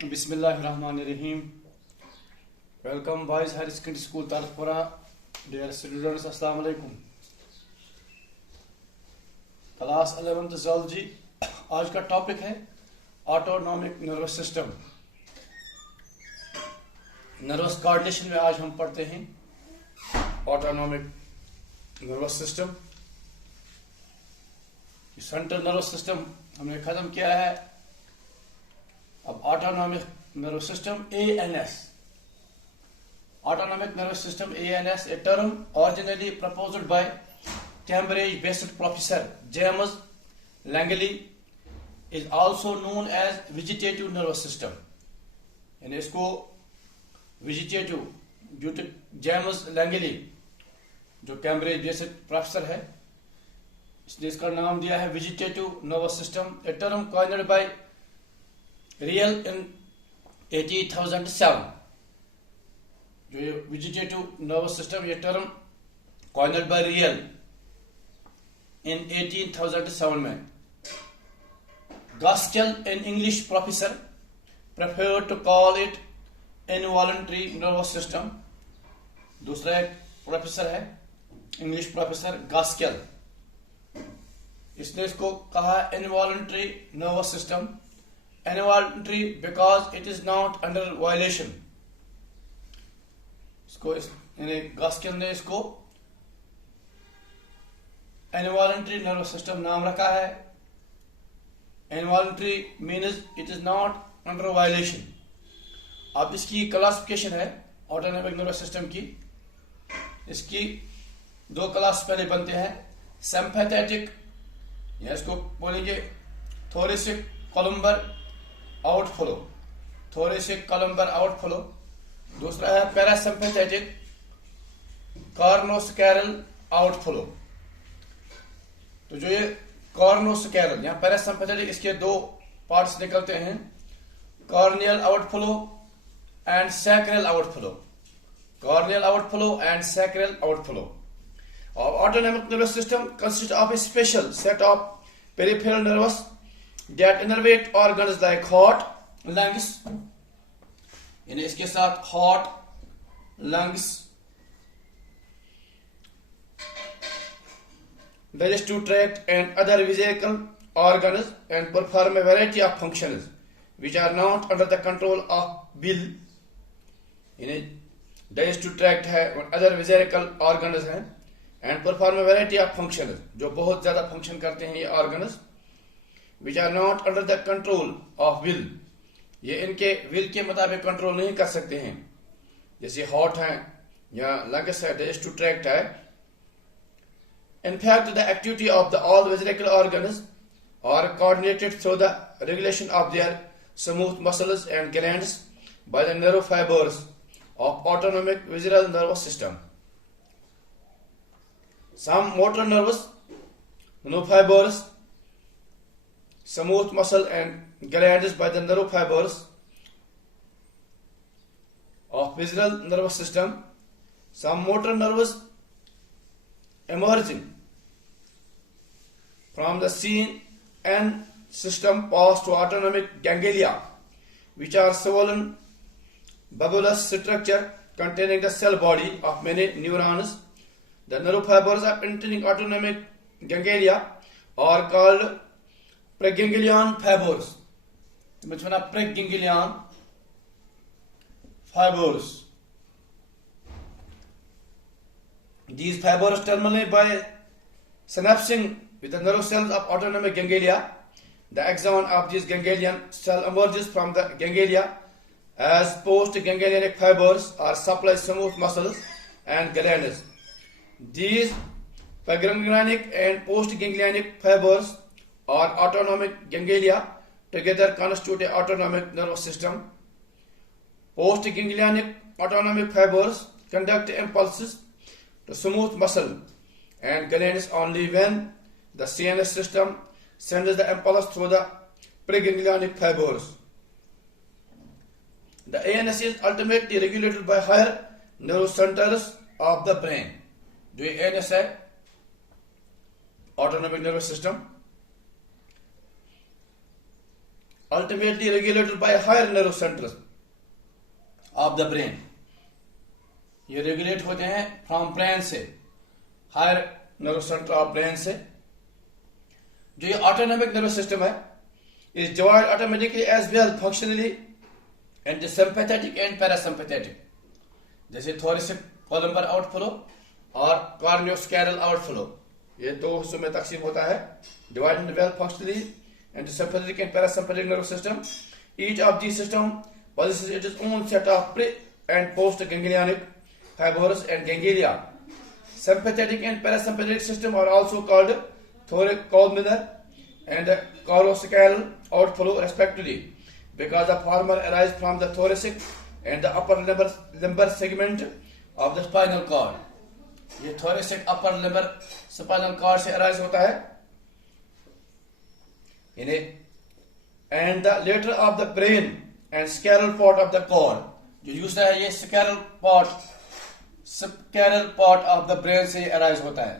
बिस्मिल्लाहिर्रहमानिर्रहीम। Welcome boys higher secondary school Tarakpura. Dear students, अस्सलाम वालेकुम। Class 11th zoology. आज का टॉपिक है autonomic nervous system. Nervous coordination में आज हम पढ़ते हैं autonomic nervous system. Central nervous system हमने खत्म किया है। अब autonomic nervous system ANS। Autonomic nervous system ANS, a term originally proposed by Cambridge-based professor James Langley, is also known as vegetative nervous system। यानी इसको vegetative, due to James Langley जो Cambridge based professor है, इसने इसका नाम दिया है vegetative nervous system. A term coined by Reil in 1807। जो ये वेजिटेटिव नर्वस सिस्टम, ये term coined by Reil in 1807 में। Gaskell, an English professor, preferred to call it involuntary nervous system. दूसरा एक प्रोफेसर है, इंग्लिश प्रोफेसर गास्केल, इसने इसको कहा involuntary nervous system. Involuntary because it is not under violation. इसको यानी गास्केल ने इसको इनवॉलंटरी नर्वस सिस्टम नाम रखा है। Involuntary means it is not under violation. अब इसकी क्लासिफिकेशन है ऑटोनॉमिक नर्वस सिस्टम की। इसकी दो क्लास पहले बनते हैं, सिंपैथेटिक, या इसको बोलेंगे थोरेसिक कोलम्बर आउटफ्लो, थोरेसिक कोलम्बर आउटफ्लो। दूसरा है पैरासिम्पैथेटिक कॉर्नोस्कैरल आउटफ्लो। तो जो ये कॉर्नोस्कैरल या पैरासिम्पैथेटिक, इसके दो पार्ट्स निकलते हैं, corneal outflow and sacral outflow. Corneal outflow and sacral outflow. Autonomic nervous system consists of a special set of peripheral nerves that innervate organs like heart, lungs, यानी इसके साथ heart, lungs, digestive tract and other vesical organs and perform a variety of functions which are not under the control of will। यानी digestive tract है और other vesical organs हैं and perform variety of function, जो बहुत ज्यादा function करते हैं ये organs, which are not under the control of will. ये इनके विल के मुताबिक कंट्रोल नहीं कर सकते हैं, जैसे हार्ट है या लंग्स है, डाइजेस्टिव ट्रैक्ट है। In fact the activity of the all vesical organs are coordinated through the regulation of their smooth muscles and glands by the nerve fibres of autonomic visual nervous system. Some motor nerves, nerve fibers, smooth muscle and glands by the nerve fibers of visual nervous system. Some motor nerves emerging from the CN system pass to autonomic ganglia, which are swollen bulbous structure containing the cell body of many neurons. The nerve fibers of entering autonomic ganglia are called preganglion fibers। which one are preganglion fibers? These fibers terminate by synapsing with the nerve cells of autonomic ganglia. The axon of this ganglion cell emerges from the ganglia as postganglionic fibers or supply smooth muscles and glands. These preganglionic and postganglionic fibers or autonomic ganglia together constitute an autonomic nervous system. Postganglionic autonomic fibers conduct impulses to smooth muscle and glands only when the CNS system sends the impulse through the preganglionic fibers. The ANS is ultimately regulated by higher neurocenters of the brain। जो ANS है autonomic nervous system, ultimately regulated by higher nerve centers of the brain. ये regulate होते हैं from brain से, higher nerve centre of brain से. जो ये autonomic nervous system है is divide automatically as well functionally and sympathetic and parasympathetic. जैसे thoracolumbar outflow और कॉर्नियोस्कैरल आउटफ्लो, ये दो हिस्सों में तकसीम होता है. Divide well functionally and sympathetic and parasympathetic nervous system. Each of these system possesses its own set of pre and post ganglionic fibers and ganglia. Sympathetic and parasympathetic system are also called thoracolumnar and coroscaral outflow respectively, because the former arise from the thoracic and the upper lumbar segment of the spinal cord. ये thoracic upper lumbar spinal cord से arise होता है, and the later of the brain and scleral part of the cord. जो दूसरा है ये scleral part of the brain से arise होता है.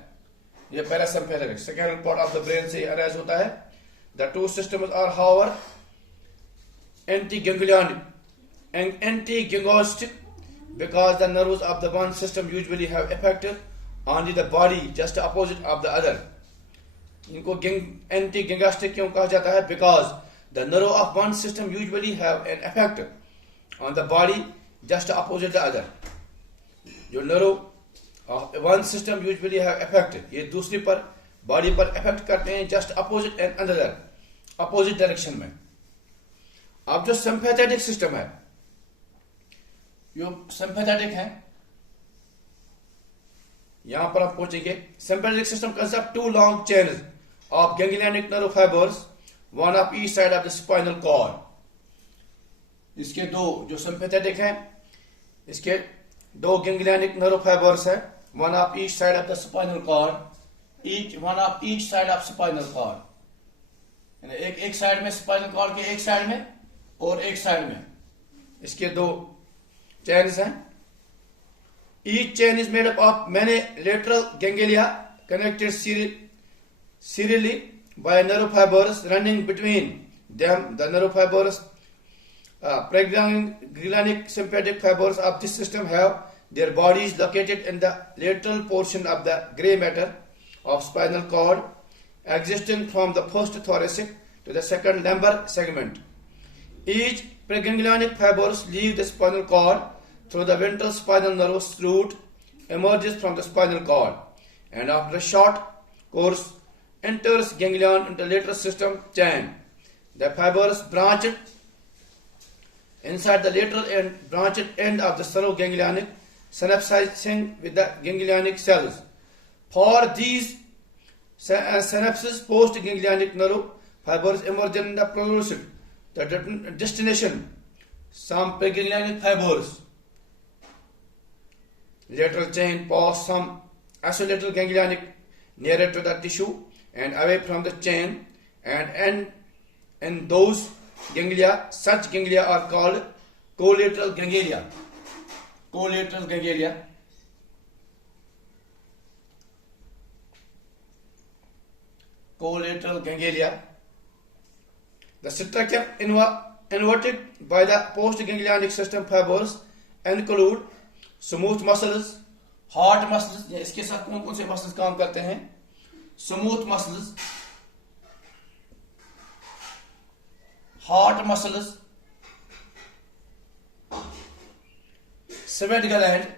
ये parasympathetic scleral part of the brain से arise होता है. The two systems are however antiganglionic and antagonistic, because the nerves of the one system usually have affected only the body just opposite of the other. इनको antagonistic क्यों कहा जाता है? Because the nerve of one system usually have an effect on the body just opposite the other. जो nerve of one system usually have effect, ये दूसरी पर body पर इफेक्ट करते हैं just opposite and other, opposite direction में. अब जो सिंपैथेटिक सिस्टम है, जो सिंपैथेटिक है, यहां पर हम पहुंचेंगे. Sympathetic system consist to long chains of ganglionic nerve fibers, one of each side of the spinal cord. इसके दो जो sympathetic हैं, इसके दो ganglionic nerve fibers हैं, one of each side of the spinal cord, one of each side of spinal cord. एक side में spinal cord के एक साइड में और एक साइड में इसके दो chains हैं. Each chain is made up of many lateral ganglia connected serially by nerve fibers running between them. The nerve fibers, preganglionic sympathetic fibers of this system have their bodies located in the lateral portion of the gray matter of spinal cord, existing from the first thoracic to the second lumbar segment. Each preganglionic fibers leave the spinal cord through the ventral spinal nervous root, emerges from the spinal cord, and after a short course enters ganglion into the lateral system chain. The fibers branched inside the lateral and branched end of the cerebroganglionic, synapsizing with the ganglionic cells. For these synapses, post-ganglionic nerve fibers emerge in the progressive. The destination, some preganglionic fibers, lateral chain pass some isolated ganglionic nearer to the tissue and away from the chain, and end in those ganglia. Such ganglia are called collateral ganglia. Collateral ganglia. Collateral ganglia. The structure inverted by the postganglionic system fibers include smooth muscles, hard muscles. इसके साथ कौन कौन से muscles काम करते हैं? Smooth muscles, hard muscles, sweat gland,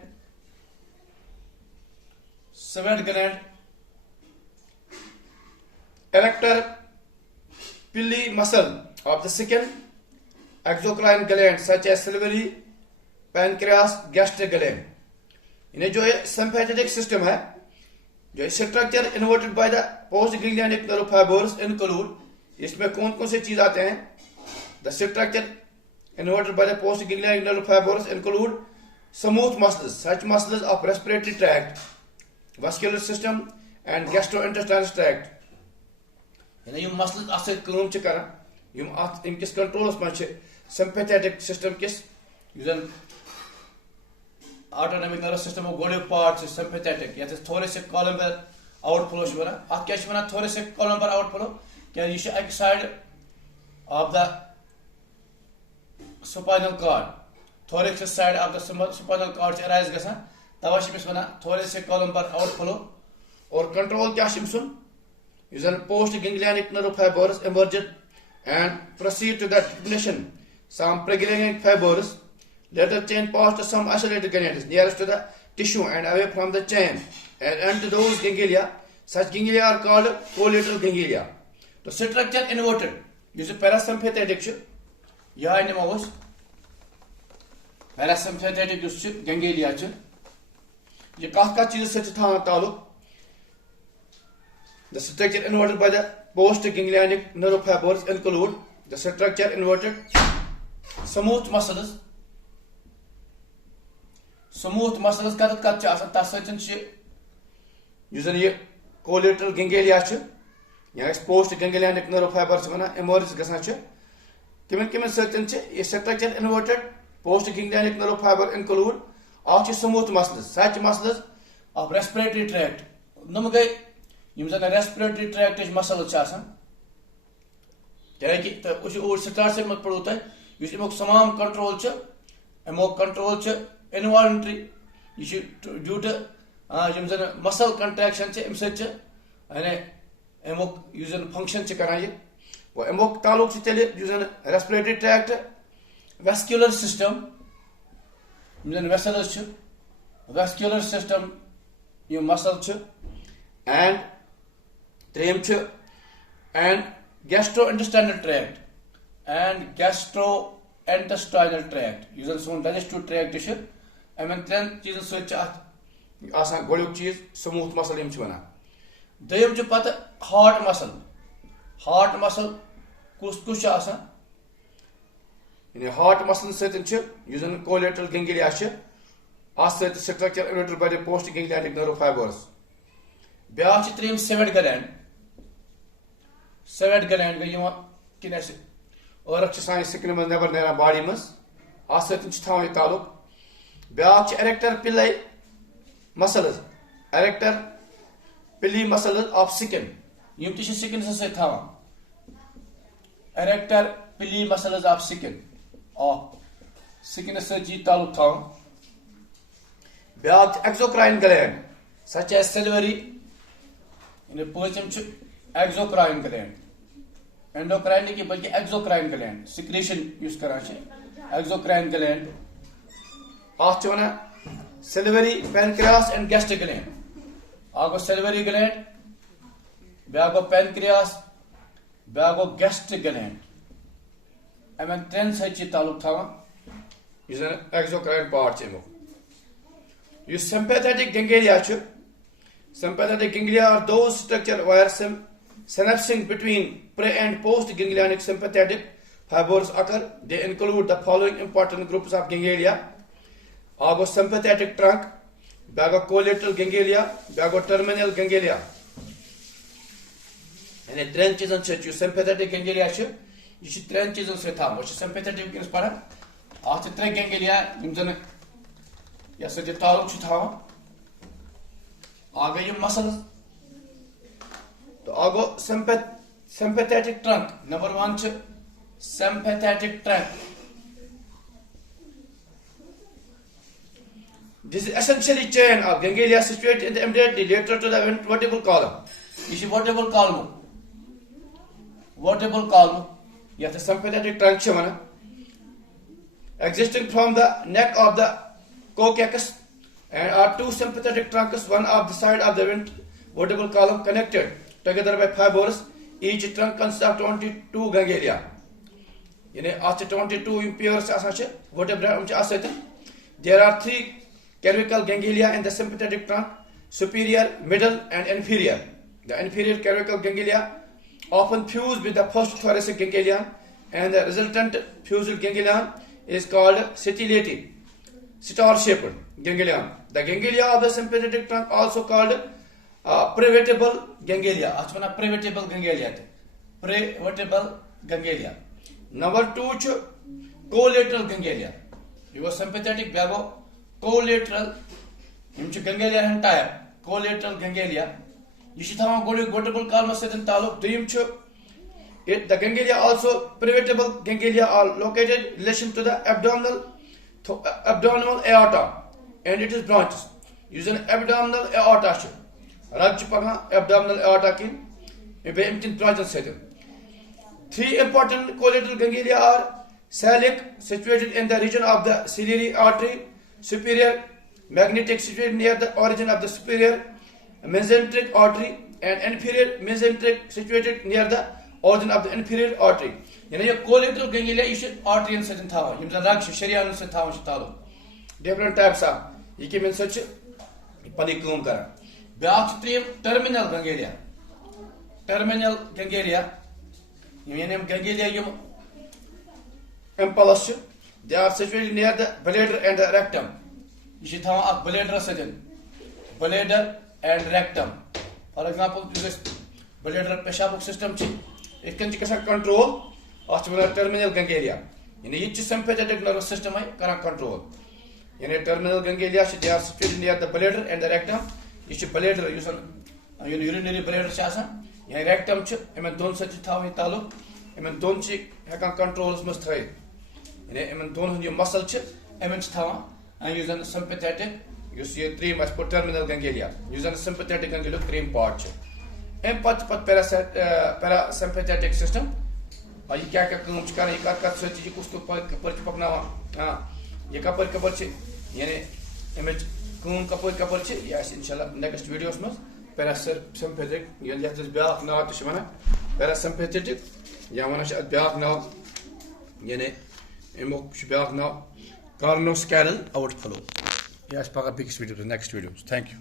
erector pili muscle of the second exocrine gland such as salivary, pancreas, gastric gland. इन्हें जो है sympathetic system है, जो structure innervated by the postganglionic nerve fibres include, इसमें कौन कौन से चीज आते हैं? The structure innervated by the postganglionic nerve fibres include smooth muscles, such muscles of respiratory tract, vascular system and gastrointestinal tract. यानी ये मसल्स अस काम च करन, यम अत इनकिस कंट्रोलस में छ सिंपैथेटिक सिस्टम किस यूजन ऑटोनॉमिक नर्वस सिस्टम ऑफ गोडे पार्ट सिंपैथेटिक, या थोरेसिक कोलम्बर आउटफ्लो छ वना. अत क्या छ वना? Thoracolumbar outflow. क्या ये एक side of the spinal cord. Thoracic side of the spinal cord arise gasan. Tavash wana thoracic column पर outflow. Or control क्या शिमसुन? Is an post ganglionic nerve fibers emerged and proceed to the ignition. Some preganglionic fibers later chain pass to some isolated ganglia nearest to the tissue and away from the chain and enter those ganglia. Such ganglia are called collateral ganglia. The structure inverted. This is parasympathetic. Yeah, in the parasympathetic ganglia. ये का चीज से ताल्लुक the structure inverted by the post ganglionic nerve fibers include the structure inverted smooth muscles कदत कत आसान तस सतन collateral ganglia या post ganglionic nerve fibers one emerge गसान किमन सतन structure inverted post ganglionic nerve fiber include smooth muscles such muscles of respiratory tract नम गई respiratory tract muscles start से मत पढ़ो तय तमाम control control involuntary due to muscle contraction function taluk respiratory tract vascular system vessels vascular system muscle and and gastrointestinal tract and gastrointestinal tract son digestive tract एमन त्रेन चीजन सत आसान गोड़ुक चीज स्मूथ मसल यम वन दयम पत हार्ट मसल कुस आसान हार्ट मसल सतन collateral ganglia structure innervated by the postganglionic nerve fibres ब्या त्रेम सेवेट ग्लैंड गई किन अर्क सान स्किन मज नबर नेरान बॉडी मज सतन ताल्लुक ब्या erector pili muscles erector pili muscles of skin यम ति skin से थावन erector pili muscles of skin से जी ताल्लुक थावन ब्या exocrine gland such as salivary इन पोचम exocrine gland endocrine की बल्कि exocrine gland secretion यूज करा exocrine gland salivary pancreas and gastric gland आगो salivary gland ब्यागो pancreas ब्यागो gastric gland एमन त्रेन सच ताल्लुक थावन exocrine part sympathetic ganglia are those structure where synapsing between pre and post ganglionic sympathetic fibers occur. They include the following important groups of ganglia: आगो sympathetic trunk, ब्यागो collateral ganglia, ब्यागो terminal ganglia. यानी train चीजन से sympathetic ganglia ये train चीजन से था वो sympathetic किस पढ़ा आज त्रे ganglia इमजन या सच्चे ताल्लुक था आगे ये muscles तो आगो sympathetic trunk number 1 sympathetic trunk. This is essentially chain of ganglia situated in the immediately lateral to the vertebral column. This is vertebral column. Vertebral column. You have the sympathetic trunk existing from the neck of the coccus, and are two sympathetic trunks, one of the side of the vertebral column connected together by fibers. Each trunk consists of 22 ganglia. After 22 pairs vertebrae, there are 3 cervical ganglia in the sympathetic trunk: superior, middle, and inferior. The inferior cervical ganglia often fuse with the first thoracic ganglion, and the resultant fused ganglion is called setilated, star-shaped ganglion. The ganglia of the sympathetic trunk also called prevertebral ganglia. Prevertebral ganglia. Prevertebral ganglia. Number 2 collateral ganglia. Your sympathetic bago collateral ganglia entire collateral ganglia. You should have a vertebral column set in taluk. The ganglia also preventable ganglia are located in relation to the abdominal aorta and its branches. Using abdominal aorta, abdominal aorta branches. Three important collateral ganglia are salic, situated in the region of the ciliary artery, superior magnetic, situated near the origin of the superior mesenteric artery, and inferior mesenteric, situated near the origin of the inferior artery. यानी ये collateral ganglia इस artery से जन थावा, ये जन रग शरीर से थावा तालो. Different types of ये कि में सच पनी काम करा. ब्याह त्रीम terminal ganglia. Terminal ganglia यानी हम ganglia ये impulse, they are situated near the bladder and the rectum. ये थावा आप bladder से जन bladder and rectum. For example, this bladder पेशाब system ची it can control after terminal ganglia. यानी ये sympathetic nervous system है करा control. यानी terminal ganglia they are situated near the bladder and the rectum. ये bladder यूसन urinary bladder शासन यानी rectum ची इमें दोन से थावा ही तालो इमें दोन ची हैका controls मस्त है. यानी इमें दोन ये muscle ची इमें थावा यूसन sympathetic यूस ये three as per terminal ganglia यूसन sympathetic ganglia cream part ची. एम पच parasympathetic system ये क्या क्या काम कर ये कर सोच ये कुछ तो पर पकना हां ये कपर कपर छ यानी इमेज काम कपर छ ये इंशाल्लाह नेक्स्ट वीडियोस में parasympathetic ये यत ब्याक नाव त वना parasympathetic या वना छ ब्याक नाव यानी इमो ब्याक नाव carnoscaral outflow ये पका पिक्स video next videos thank you